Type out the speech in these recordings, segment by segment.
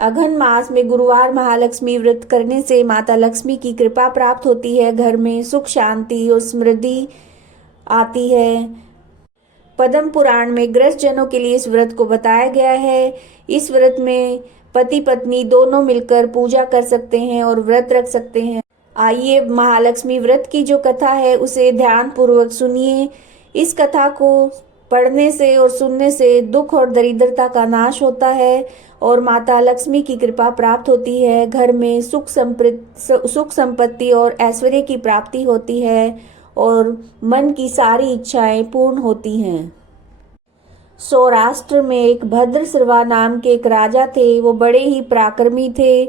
अघन मास में गुरुवार महालक्ष्मी व्रत करने से माता लक्ष्मी की कृपा प्राप्त होती है। घर में सुख शांति और समृद्धि आती है। पद्म पुराण में ग्रस्त जनों के लिए इस व्रत को बताया गया है। इस व्रत में पति पत्नी दोनों मिलकर पूजा कर सकते हैं और व्रत रख सकते हैं। आइए महालक्ष्मी व्रत की जो कथा है उसे ध्यान पूर्वक सुनिए। इस कथा को पढ़ने से और सुनने से दुख और दरिद्रता का नाश होता है और माता लक्ष्मी की कृपा प्राप्त होती है। घर में सुख संपत्ति और ऐश्वर्य की प्राप्ति होती है और मन की सारी इच्छाएं पूर्ण होती हैं। सौराष्ट्र में एक भद्रश्रवा नाम के एक राजा थे। वो बड़े ही पराक्रमी थे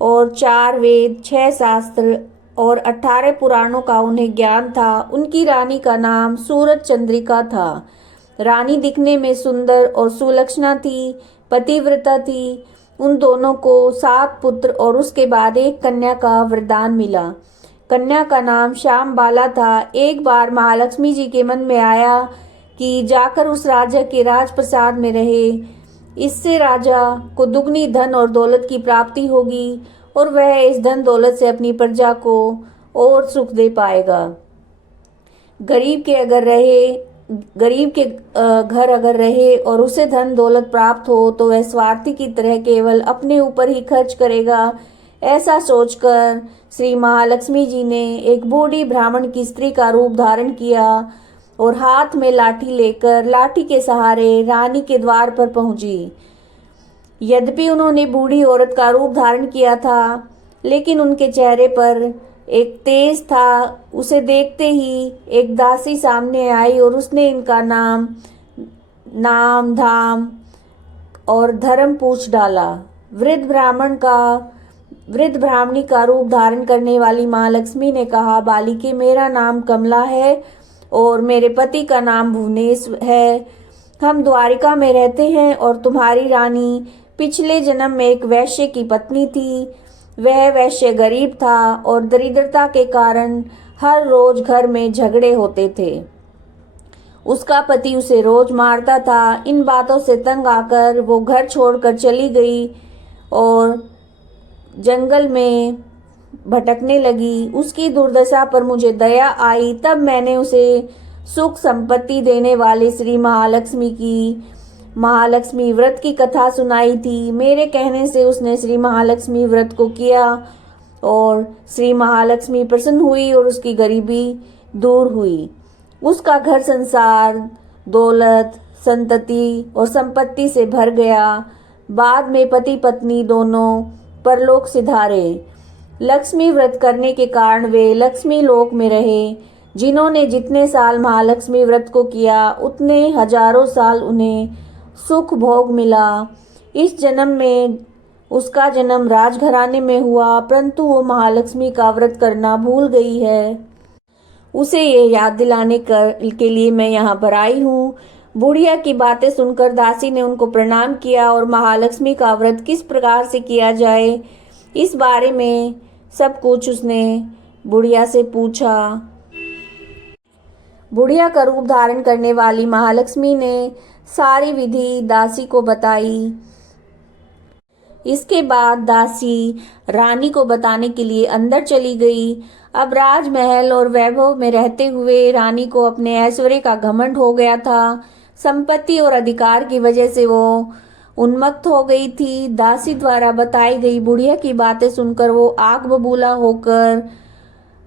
और 4 वेद, 6 शास्त्र और 18 पुराणों का उन्हें ज्ञान था। उनकी रानी का नाम सूरज चंद्रिका था। रानी दिखने में सुंदर और सुलक्षणा थी, पतिव्रता थी। उन दोनों को 7 पुत्र और उसके बाद एक कन्या का वरदान मिला। कन्या का नाम श्यामबाला था। एक बार महालक्ष्मी जी के मन में आया कि जाकर उस राजा के राजप्रसाद में रहे। इससे राजा को दुगनी धन और दौलत की प्राप्ति होगी और वह इस धन दौलत से अपनी प्रजा को और सुख दे पाएगा। गरीब के घर अगर रहे और उसे धन दौलत प्राप्त हो तो वह स्वार्थी की तरह केवल अपने ऊपर ही खर्च करेगा। ऐसा सोचकर श्री महालक्ष्मी जी ने एक बूढ़ी ब्राह्मण की स्त्री का रूप धारण किया और हाथ में लाठी लेकर लाठी के सहारे रानी के द्वार पर पहुंची। यद्यपि उन्होंने बूढ़ी औरत का रूप धारण किया था, लेकिन उनके चेहरे पर एक तेज था। उसे देखते ही एक दासी सामने आई और उसने इनका नाम, धाम और धर्म पूछ डाला। वृद्ध ब्राह्मणी का रूप धारण करने वाली माँ लक्ष्मी ने कहा, बालिके, मेरा नाम कमला है और मेरे पति का नाम भुवनेश है। हम द्वारिका में रहते हैं और तुम्हारी रानी पिछले जन्म में एक वैश्य की पत्नी थी। वह वैश्य गरीब था और दरिद्रता के कारण हर रोज घर में झगड़े होते थे। उसका पति उसे रोज मारता था। इन बातों से तंग आकर वो घर छोड़कर चली गई और जंगल में भटकने लगी। उसकी दुर्दशा पर मुझे दया आई। तब मैंने उसे सुख संपत्ति देने वाले श्री महालक्ष्मी व्रत की कथा सुनाई थी। मेरे कहने से उसने श्री महालक्ष्मी व्रत को किया और श्री महालक्ष्मी प्रसन्न हुई और उसकी गरीबी दूर हुई। उसका घर संसार दौलत, संतति और संपत्ति से भर गया। बाद में पति पत्नी दोनों परलोक सिधारे। लक्ष्मी व्रत करने के कारण वे लक्ष्मी लोक में रहे। जिन्होंने जितने साल महालक्ष्मी व्रत को किया उतने हजारों साल उन्हें सुख भोग मिला। इस जन्म में उसका जन्म राजघराने में हुआ, परंतु वो महालक्ष्मी का व्रत करना भूल गई है। उसे ये याद दिलाने के लिए मैं यहाँ पर आई हूँ। बुढ़िया की बातें सुनकर दासी ने उनको प्रणाम किया और महालक्ष्मी का व्रत किस प्रकार से किया जाए इस बारे में सब कुछ उसने बुढ़िया से पूछा। बुढ़िया का रूप धारण करने वाली महालक्ष्मी ने सारी विधि दासी को बताई। इसके बाद दासी रानी को बताने के लिए अंदर चली गई। अब राजमहल और वैभव में रहते हुए रानी को अपने ऐश्वर्य का घमंड हो गया था। संपत्ति और अधिकार की वजह से वो उन्मत्त हो गई थी। दासी द्वारा बताई गई बुढ़िया की बातें सुनकर वो आग बबूला होकर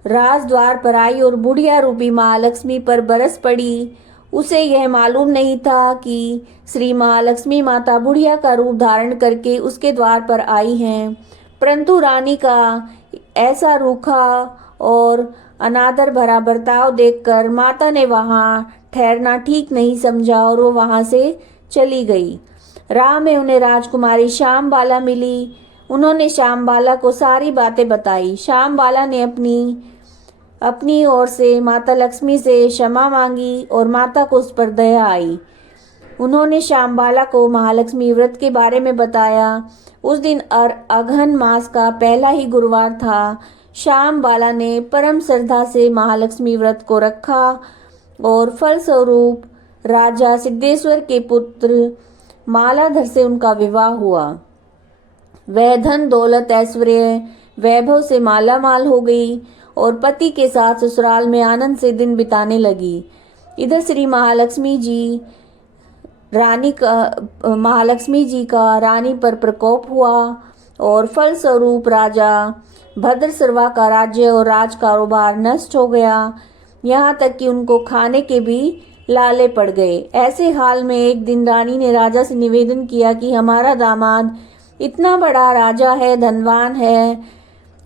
राजद्वार पर आई और बुढ़िया रूपी महालक्ष्मी पर बरस पड़ी। उसे यह मालूम नहीं था कि श्री महालक्ष्मी माता बुढ़िया का रूप धारण करके उसके द्वार पर आई हैं। परंतु रानी का ऐसा रूखा और अनादर भरा बर्ताव देखकर माता ने वहां ठहरना ठीक नहीं समझा और वो वहां से चली गई। राह में उन्हें राजकुमारी श्यामबाला मिली। उन्होंने श्यामबाला को सारी बातें बताई। श्यामबाला ने अपनी ओर से माता लक्ष्मी से क्षमा मांगी और माता को उस पर दया आई। उन्होंने श्यामबाला को महालक्ष्मी व्रत के बारे में बताया। उस दिन अघन मास का पहला ही गुरुवार था। श्यामबाला ने परम श्रद्धा से महालक्ष्मी व्रत को रखा और फलस्वरूप राजा सिद्धेश्वर के पुत्र मालाधर से उनका विवाह हुआ। वह धन दौलत ऐश्वर्य वैभव से माला माल हो गई और पति के साथ ससुराल में आनंद से दिन बिताने लगी। इधर श्री महालक्ष्मी जी का रानी पर प्रकोप हुआ और फलस्वरूप राजा भद्रसर्वा का राज्य और राज कारोबार नष्ट हो गया, यहाँ तक कि उनको खाने के भी लाले पड़ गए। ऐसे हाल में एक दिन रानी ने राजा से निवेदन किया कि हमारा दामाद इतना बड़ा राजा है, धनवान है,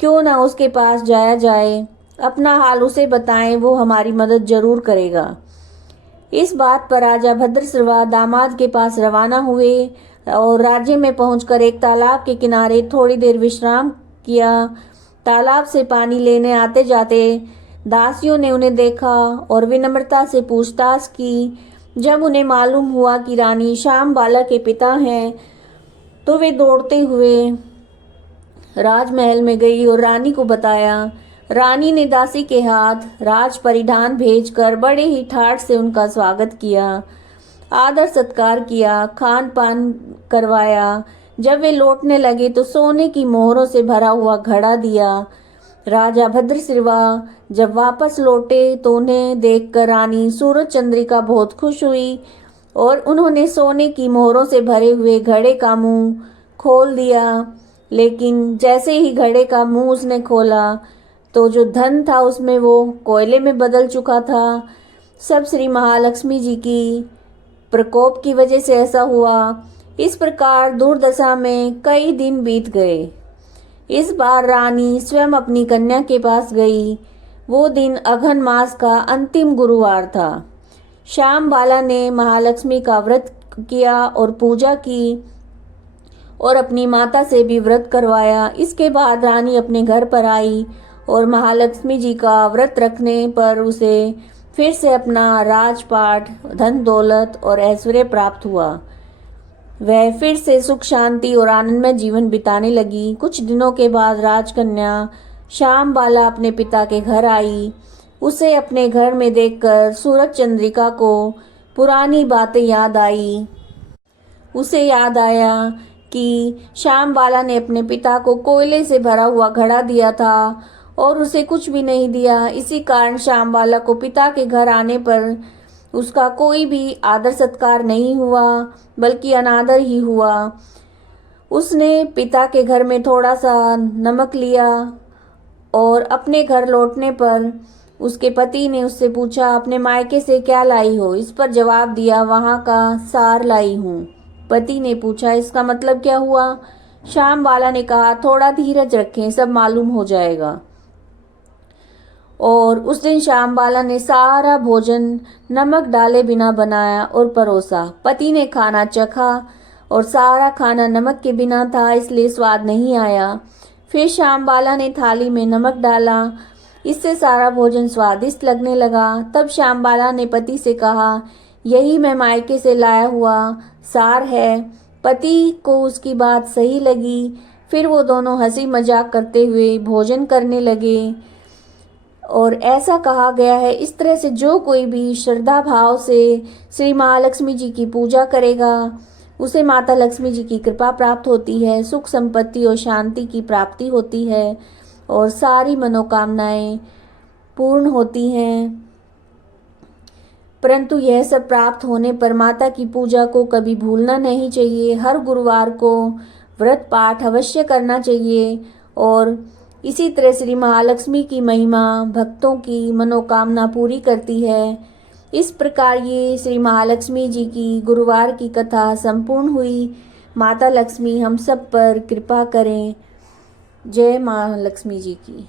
क्यों ना उसके पास जाया जाए, अपना हाल उसे बताएं, वो हमारी मदद जरूर करेगा। इस बात पर राजा भद्रसर्वा दामाद के पास रवाना हुए और राज्य में पहुंचकर एक तालाब के किनारे थोड़ी देर विश्राम किया। तालाब से पानी लेने आते जाते दासियों ने उन्हें देखा और विनम्रता से पूछताछ की। जब उन्हें मालूम हुआ कि रानी श्यामबाला के पिता हैं, तो वे दौड़ते हुए राजमहल में गई और रानी को बताया। रानी ने दासी के हाथ राज परिधान भेजकर बड़े ही ठाठ से उनका स्वागत किया, आदर सत्कार किया, खान पान करवाया। जब वे लौटने लगे तो सोने की मोहरों से भरा हुआ घड़ा दिया। राजा भद्रसर्वा जब वापस लौटे तो उन्हें देखकर रानी सूरज चंद्रिका बहुत खुश हुई और उन्होंने सोने की मोहरों से भरे हुए घड़े का मुंह खोल दिया। लेकिन जैसे ही घड़े का मुंह उसने खोला तो जो धन था उसमें वो कोयले में बदल चुका था। सब श्री महालक्ष्मी जी की प्रकोप की वजह से ऐसा हुआ। इस प्रकार दुर्दशा में कई दिन बीत गए। इस बार रानी स्वयं अपनी कन्या के पास गई। वो दिन अघन मास का अंतिम गुरुवार था। श्यामबाला ने महालक्ष्मी का व्रत किया और पूजा की और अपनी माता से भी व्रत करवाया। इसके बाद रानी अपने घर पर आई और महालक्ष्मी जी का व्रत रखने पर उसे फिर से अपना राजपाट, धन दौलत और ऐश्वर्य प्राप्त हुआ। वह फिर से सुख शांति और आनंदमय जीवन बिताने लगी। कुछ दिनों के बाद राजकन्या श्यामबाला अपने पिता के घर आई। उसे अपने घर में देखकर सूरज चंद्रिका को पुरानी बातें याद आई। उसे याद आया कि श्यामबाला ने अपने पिता को कोयले से भरा हुआ घड़ा दिया था और उसे कुछ भी नहीं दिया। इसी कारण श्यामबाला को पिता के घर आने पर उसका कोई भी आदर सत्कार नहीं हुआ, बल्कि अनादर ही हुआ। उसने पिता के घर में थोड़ा सा नमक लिया और अपने घर लौटने पर उसके पति ने उससे पूछा, अपने मायके से क्या लाई हो? इस पर जवाब दिया, वहाँ का सार लाई हूँ। पति ने पूछा, इसका मतलब क्या हुआ? श्यामबाला ने कहा, थोड़ा धीरज रखें, सब मालूम हो जाएगा। और उस दिन श्यामबाला ने सारा भोजन नमक डाले बिना बनाया और परोसा। पति ने खाना चखा और सारा खाना नमक के बिना था, इसलिए स्वाद नहीं आया। फिर श्यामबाला ने थाली में नमक डाला, इससे सारा भोजन स्वादिष्ट लगने लगा। तब श्यामबाला ने पति से कहा, यही मैं मायके से लाया हुआ सार है। पति को उसकी बात सही लगी। फिर वो दोनों हंसी मजाक करते हुए भोजन करने लगे। और ऐसा कहा गया है, इस तरह से जो कोई भी श्रद्धा भाव से श्री महालक्ष्मी जी की पूजा करेगा उसे माता लक्ष्मी जी की कृपा प्राप्त होती है, सुख संपत्ति और शांति की प्राप्ति होती है और सारी मनोकामनाएं पूर्ण होती हैं। परंतु यह सब प्राप्त होने पर माता की पूजा को कभी भूलना नहीं चाहिए। हर गुरुवार को व्रत पाठ अवश्य करना चाहिए और इसी तरह श्री महालक्ष्मी की महिमा भक्तों की मनोकामना पूरी करती है। इस प्रकार ये श्री महालक्ष्मी जी की गुरुवार की कथा संपूर्ण हुई। माता लक्ष्मी हम सब पर कृपा करें। जय माँ लक्ष्मी जी की।